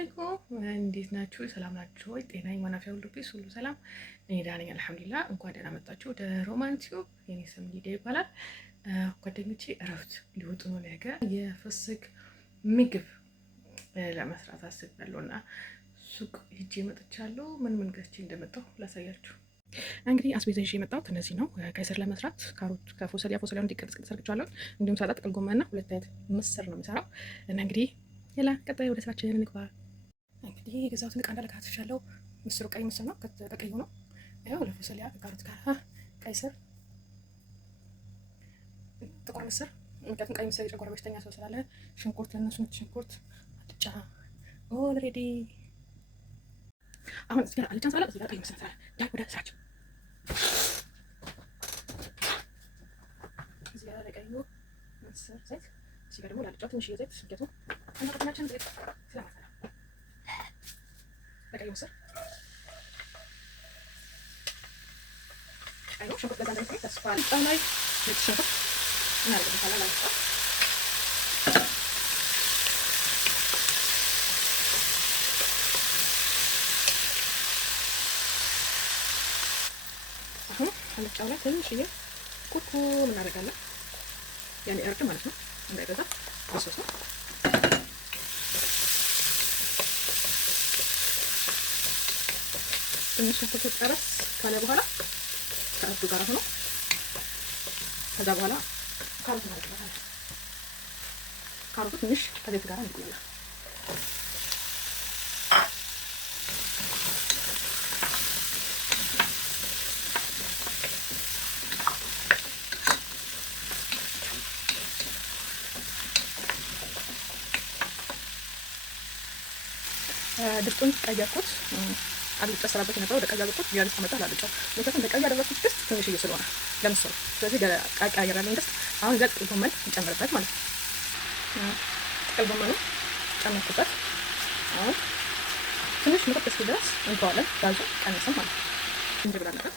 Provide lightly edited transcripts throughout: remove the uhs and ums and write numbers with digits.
አለይኩም እንዴት ናችሁ? ሰላም ናችሁ ወይ? ጤናኝ ማናፊያ ሁሉ ፒስ ሁሉ ሰላም። እኔ ደህና ነኝ አልሐምዱሊላህ። እንኳን ደህና መጣችሁ ወደ ሮማን ቲዩብ። የኔ ስም ሊዲያ ይባላል። ጓደኞቼ እረፍት ሊወጡ ነው። ነገ የፍስክ ምግብ ለመስራት አስቤያለሁ እና ሱቅ ሂጄ መጥቻለሁ። ምን ገዝቼ እንደመጣሁ ላሳያችሁ። እንግዲህ አስቤዛ ይዤ የመጣሁት እነዚህ ነው። ከስር ለመስራት ካሮት ከፎሰሊያውን እንዲቀርጽ ሰርቻለሁ። እንዲሁም ሰላጣ፣ ጥቅል ጎመንና ሁለት አይነት ምስር ነው የሚሰራው እና እንግዲህ ሌላ ቀጣይ ወደ ስራችን እንግባ። እንግዲህ የገዛሁትን እቃ እንዳለ ካትሻለሁ። ምስሩ ቀይ ምስር ነው፣ ከቀዩ ነው። ያው ለፎሰሊያ ካሮት ጋር ቀይ ስር፣ ጥቁር ምስር፣ ምክንያቱም ቀይ ምስር የጨጓራ በሽተኛ ሰው ስላለ፣ ሽንኩርት ለእነሱ ነጭ ሽንኩርት፣ አልጫ ኦልሬዲ። አሁን እዚህ ጋር አልጫን ሳላ እዚህ ጋር ቀይ ምስር ሳላ ዳይ ወደ ስራችን። እዚህ ጋር ለቀዩ ምስር ዘይት፣ እዚህ ጋር ደግሞ ላልጫው ትንሽዬ ዘይት ምክንያቱም እናቶቻችን ዘይት ስለማሰራ ለቀዩ ምስር አይኖ ሽንኩርት በዛ እንደምትይ ተስፋ አልጫው ላይ ነጭ ሽንኩርት እናደርግበታለን ማለት ነው። አሁን አልጫው ላይ ትንሽዬ ኩርኩም እናደርጋለን። ያኔ እርድ ማለት ነው እንዳይበዛ በሶስ ነው። ትንሽ ሽንኩርቱ ጠረስ ካለ በኋላ ከእርዱ ጋር ሆኖ ከዛ በኋላ ካሮት እናደርግበታለን። ካሮቱ ትንሽ ከዘይት ጋር እንዲቆይ ድስቱን ቀየርኩት። አልጫ ሰራበት የነበረው ወደ ቀይ አድርጎት ቢያንስ ተመጣጣ አልጫ ምክንያቱም በቀይ ያደረኩት ድስት ትንሽዬ ስለሆነ ለምሳሌ ስለዚህ ቀያየራለሁ ድስት። አሁን እዛ ጥቅል ጎመን እንጨምርበት ማለት ነው። ጥቅል ጎመኑ ጨመርኩበት። አሁን ትንሽ ምጥጥ እስኪ ድረስ እንተዋለን። ጋዙ ቀነሰም ማለት ነው። እንጀራ አለበት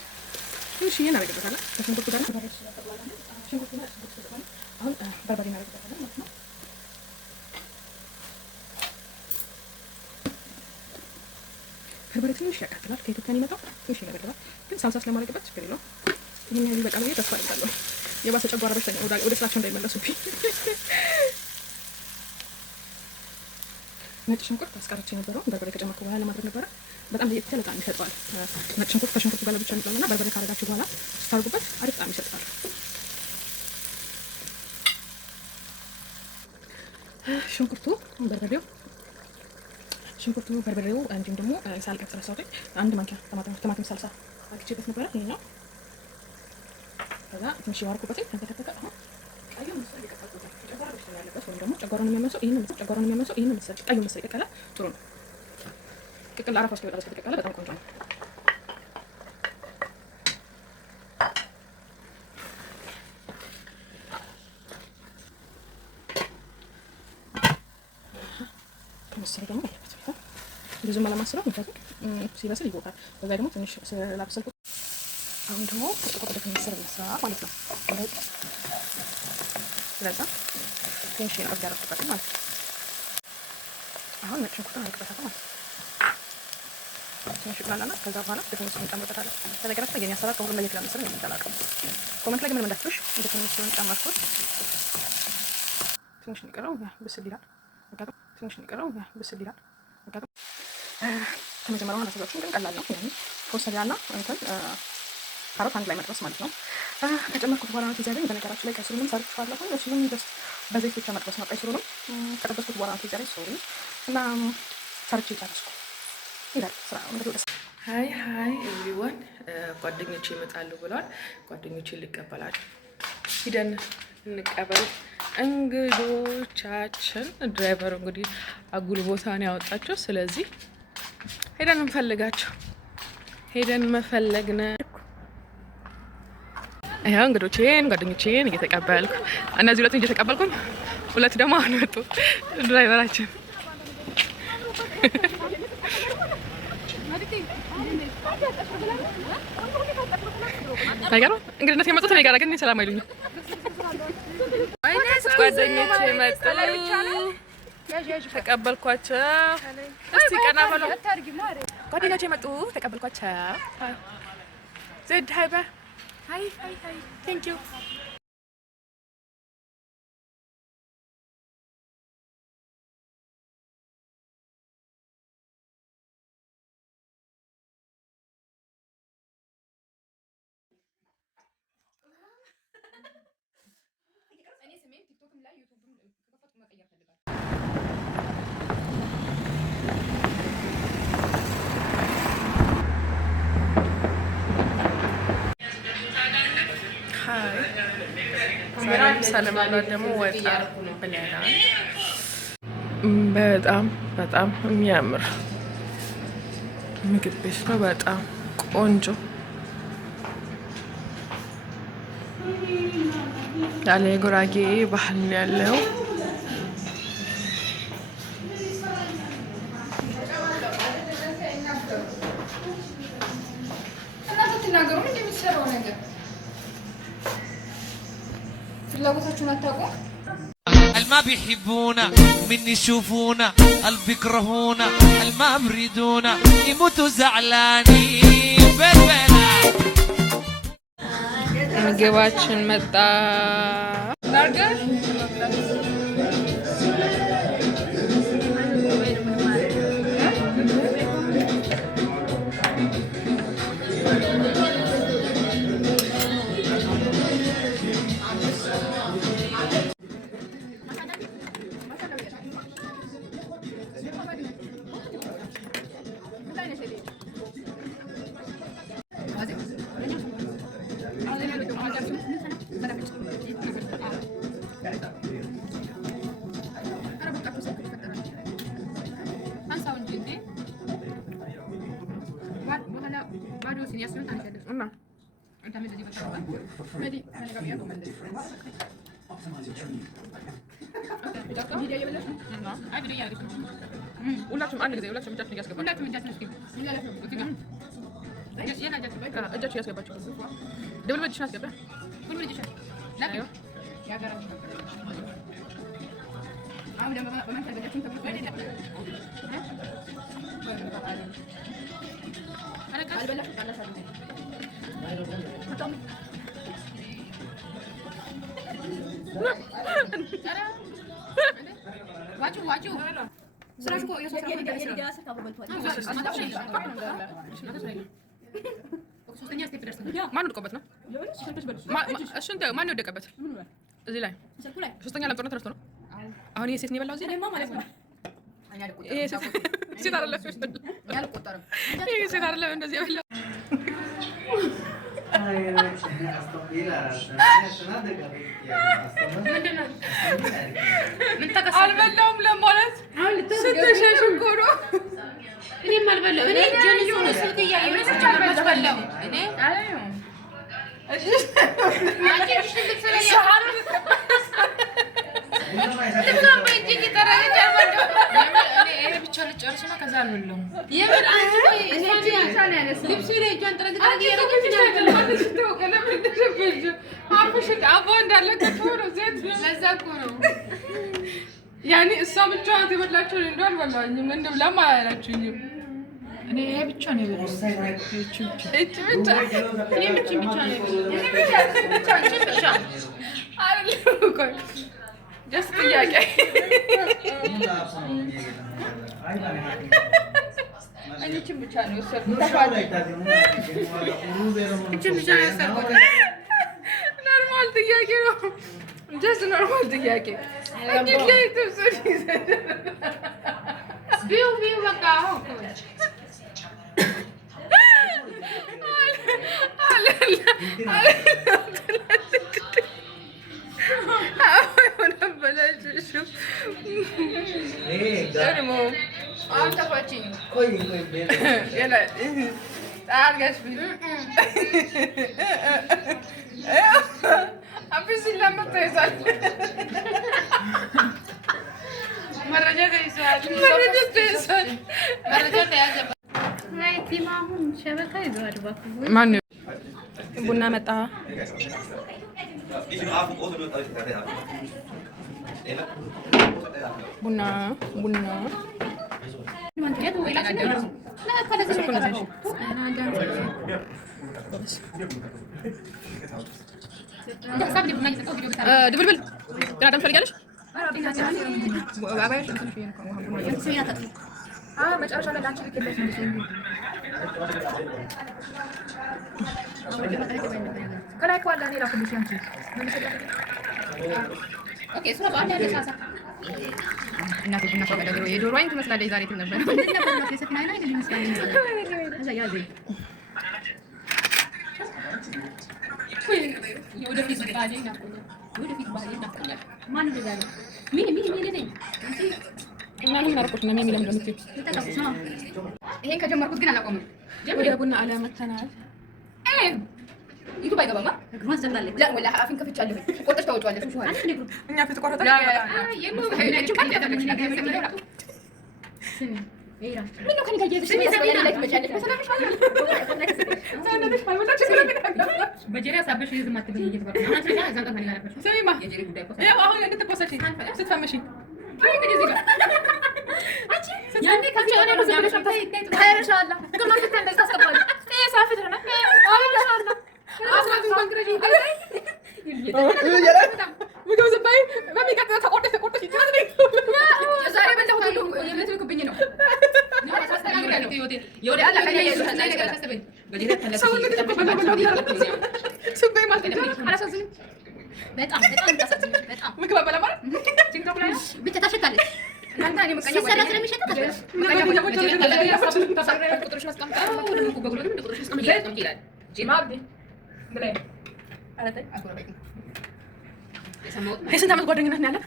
ትንሽዬ እናደርግበታለን። ከሽንኩርቱ ጋር አሁን በርበሬ እናደርግበታለን ማለት ነው። በርበሬ ትንሽ ያቃጥላል። ከኢትዮጵያ የሚመጣው ትንሽ ያቃጥላል፣ ግን ሳልሳ ስለማድረግበት ችግር የለውም። ይሄን ያህል በቃ ነው። ተስፋ አደርጋለሁ የባሰ ጨጓራ በሽተኛ ወደ ስራቸው እንዳይመለሱብኝ። ነጭ ሽንኩርት አስቀርቼ የነበረው በርበሬ ከጨመርኩ በኋላ ለማድረግ ነበረ። በጣም ለየት ያለ ጣዕም ይሰጠዋል። ነጭ ሽንኩርት ከሽንኩርቱ ጋር ብቻ እንጥለውና በርበሬ ካረጋችሁ በኋላ ስታርጉበት አሪፍ ጣዕም ይሰጣል። ሽንኩርቱ በርበሬው እንዲሁም ደግሞ ሳልቀት ስለሰውኝ አንድ ማንኪያ ቲማቲም ሳልሳ አግቼበት ነበረ። ይሄኛው ከዛ ትንሽ ዋርኩበት ተንተከተከ። አሁን ቀዩ ምስር እየቀቀልኩት ጨጓራ በሽተኛ ያለበት ወይም ደግሞ ጨጓራውን የሚያመሰው ይሄንን ምስር ቀዩ ምስር ይቀቀላል። ጥሩ ነው። ቅቅል አረፋ እስኪወጣ ድረስ ከተቀቀለ በጣም ቆንጆ ነው። ምስር ደግሞ ብዙም አለማስለው ምክንያቱም ሲበስል ይቦታል። በዛ ደግሞ ትንሽ ስላበሰልኩት አሁን ደግሞ ተቆጥቆጥ ምስር መስራ ማለት ነው። ስለዛ ትንሽ ነው ያደረኩት ማለት ነው። አሁን ነጭ ሽንኩርት አደረግበታለሁ ማለት ነው። ትንሽ ብላላና ከዛ በኋላ ደግሞ ምስሩን ጨምርበታለሁ። በነገራችን ላይ የኔ አሰራር ከሁሉም ለየት ይላል። ምስር ነው የሚጠላቀው። ኮመንት ላይ ምንም እንዳትሉሽ። እንደዚህ ምስሩን ጨመርኩት። ትንሽ ንቀረው ብስል ይላል። ትንሽ ንቀረው ብስል ይላል። ከመጀመሪያው አላሰባችሁም፣ ግን ቀላል ነው። ያኔ ፎሰሊያና እንትን ካሮት አንድ ላይ መጥበስ ማለት ነው። ከጨመርኩት በኋላ ነው ትይዛለኝ። በነገራችሁ ላይ ቀይ ስሩንም ሰርቻለሁ። እሱንም ጀስት በዘይት ብቻ መጥበስ ነው። ቀይ ስሩንም ከጠበስኩት በኋላ ነው ትይዛለኝ። ሶሪ እና ሰርቼ ጨረስኩ ይላል ስራ እንግዲህ ወደ ሃይ ኤቭሪዋን ጓደኞቼ ይመጣሉ ብለዋል። ጓደኞቼ ልቀበላቸው ሂደን እንቀበል እንግዶቻችን። ድራይቨሩ እንግዲህ አጉል ቦታ ነው ያወጣቸው። ስለዚህ ሄደን እንፈልጋቸው። ሄደን መፈለግ ነው። ይኸው እንግዶቼን ጓደኞቼን እየተቀበልኩ እነዚህ ሁለቱን እየተቀበልኩኝ፣ ሁለት ደግሞ አሁን መጡ። ድራይቨራችን ነገሩ እንግዲነት የመጡት እኔ ጋር ግን ሰላም አይሉኝም። ጓደኞቼ መጡ። ተቀበልኳቸው። እስቲ ቀና በለው። ጓደኞቼ መጡ። ተቀበልኳቸው። ዜድ ሀይባ ሀይ ሀይ ሀይ ቴንክ ዩ ሰለማላ ደግሞ ወጣ ብለናል። በጣም በጣም የሚያምር ምግብ ቤት ነው። በጣም ቆንጆ ያለ የጉራጌ ባህል ነው ያለው። الما بيحبونا من يشوفونا الب بيكرهونا الما بريدونا يموتوا زعلانين بلبلا ምግባችን መጣ። በርገር ሁላችሁም አንድ ጊዜ ሁላችሁም እጃችሁን እያስገባችሁ እጃችሁ እያስገባችሁ ደብል እጅሽን አስገባ። ማን ወደቀበት ነው? እሱን ማን ወደቀበት? እዚህ ላይ ሶስተኛ ዓለም ጦርነት ተነስቶ ነው። አሁን ይሄ ሴት ነው የበላው። እዚህ ላይ ማለት ነው። ይሄ ሴት አይደለም ያልቆጠረም። ይሄ ሴት አይደለም እንደዚህ የበላው። አልበላውም ለማለት ስትሸሽ እኮ ነው። እኔም አልበላሁም። እኔ ጀንጆን ስልክ እያየሁ ነው። አልበላሁም እኔ ብቻ ልጨርስ ነው። ከዛ አልበላሁም። ያኔ እሷ ብቻ የበላችውን እንደው አልበላሁኝም። እንብላም አላላችሁኝም። እኔ ይሄ ብቻ ነው የበላሁት። እቺ ብቻ እኔ ብቻ ነው የበላሁት። ጀስት ጥያቄ እቺን ብቻ ነው የወሰድኩት። እቺን ብቻ ነው የወሰድኩት። ኖርማል ጥያቄ ነው። ጀስት ኖርማል ጥያቄ። ቢው በቃ ማነው ቡና መጣ? ቡና ድብልብል ገና ትፈልጊያለሽ? መጨረሻ ላይ ላንቺ ልክልሽ ከላይ እኮ አለ። እኔ ላኩልሽ አንቺ ኦኬ። እሱ ነው አንድ ያለ እናቴ ቡና ፈቀደ። የዶሮ አይን ትመስላለች ዛሬ ትል ነበር። ይሄን ከጀመርኩት ግን አላቆምም። ወደ ቡና አለመተናል ዩቱብ አይገባማ። እግሯን ሰብራለች። ላ ወላሂ አፍን ከፍቻለሁ። ቆርጠሽ ታወጪዋለሽ። እኛ ፊት ቆርጠሽ ምን ነው ከኔ ጋር እየሄድሽ ላይ ትመጫለሽ? በሰላምሽ በጀሪያ ሳበሽ ዝም አትበይ እየተባለ አሁን አትረጋ እዛን ቀን ጋር ነበር። ስሚማ የጀሪ ጉዳይ እኮ ያው አሁን እንድትቆሰጪ ስትፈምሺ አይ እንግዲህ እዚህ ጋር አንቺ ያኔ ከዚህ ሆነ ነው ዘመን ሻምታ ታይረሻላ ግማሽ ተንደ ታስቀባለሽ ሳፍት ነው አላሻላ አስራቱ ባንክረጂ ምግብ ዝባይ በሚቀጥለው ተቆርጠሽ ይችላል ነው ዛሬ በለው ሁሉ የምትልኩብኝ ነው የስንት ዓመት ጓደኝነት ነው ያለን?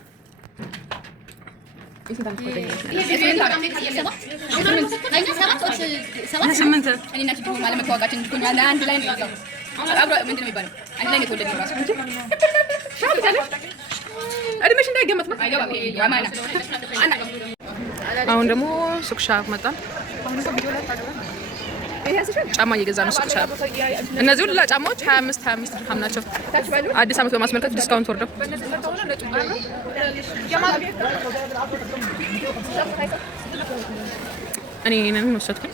ስምንት አንድ ላይ ነው ምንድን ነው የሚባለው? አንድ ላይ ነው የተወለድነው እራሱ እድሜሽ እንዳይገመት ነው። አሁን ደግሞ ሱቅ ሻብ መጣን። ጫማ እየገዛ ነው ሱቅ ሻብ። እነዚህ ሁሉ ጫማዎች 25 ድርሃም ናቸው። አዲስ ዓመት በማስመልከት ዲስካውንት ወርደው እኔ ነን ወሰድኩኝ።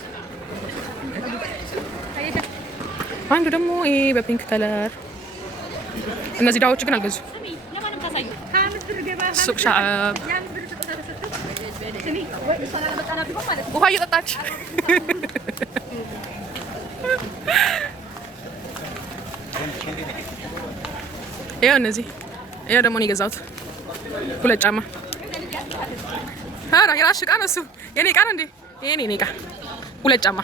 አንዱ ደግሞ ይሄ በፒንክ ከለር። እነዚህ ዳዎች ግን አልገዙ። ሱቅ ሻብ ውሃ እየጠጣች ያው እነዚህ ያው ደግሞ ነው የገዛሁት ሁለት ጫማ። አራ የራስሽ ዕቃ ነው እሱ። የኔ ዕቃ ነው እንዴ? የኔ ዕቃ ሁለት ጫማ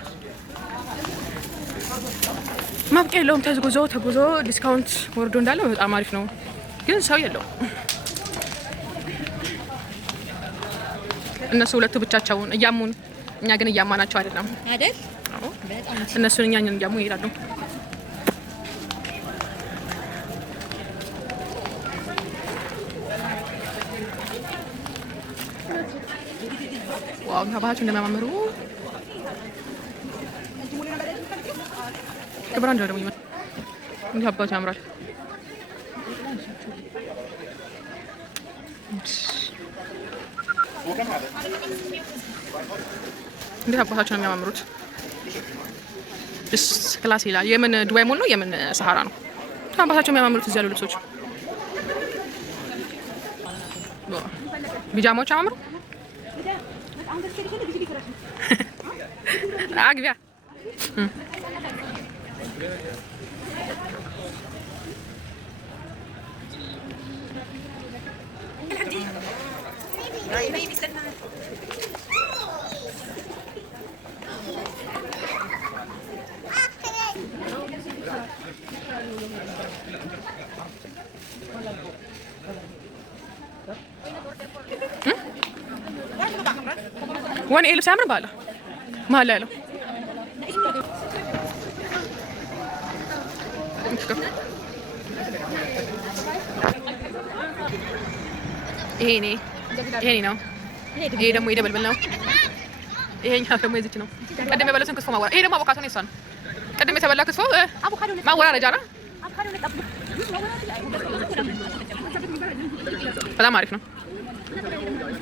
ማብቂያ የለውም። ተጉዞ ዲስካውንት ወርዶ እንዳለ በጣም አሪፍ ነው፣ ግን ሰው የለውም። እነሱ ሁለቱ ብቻቸውን እያሙን፣ እኛ ግን እያማናቸው አይደለም አይደል? አዎ እነሱን እኛን እያሙ ይሄዳሉ። ዋው ታባችሁ እንደማማሩ ከብራንድ ደግሞ ይመጣ እንዴ አባቱ ያምራል። እንዴት አባታቸው ነው የሚያማምሩት። እስ ክላስ ይላል። የምን ዱባይ ሞል ነው የምን ሰሃራ ነው? አባታቸው የሚያማምሩት እዚህ ያሉ ልብሶች ቢጃማዎች አማምሩ። አግቢያ ወን ኤልብስ ያምር ባለ መሀል ላይ ያለው ይሄ ነው። ይሄ ደግሞ የደበልበል ነው። ይሄኛው ደግሞ የዚች ነው። ቀደም የበለቱን ክትፎ ማወራ። ይሄ ደግሞ አቮካዶ ነው። እሷ ነው ቀደም የተበላ ክትፎ ማወራረጃ ነው። በጣም አሪፍ ነው። ነው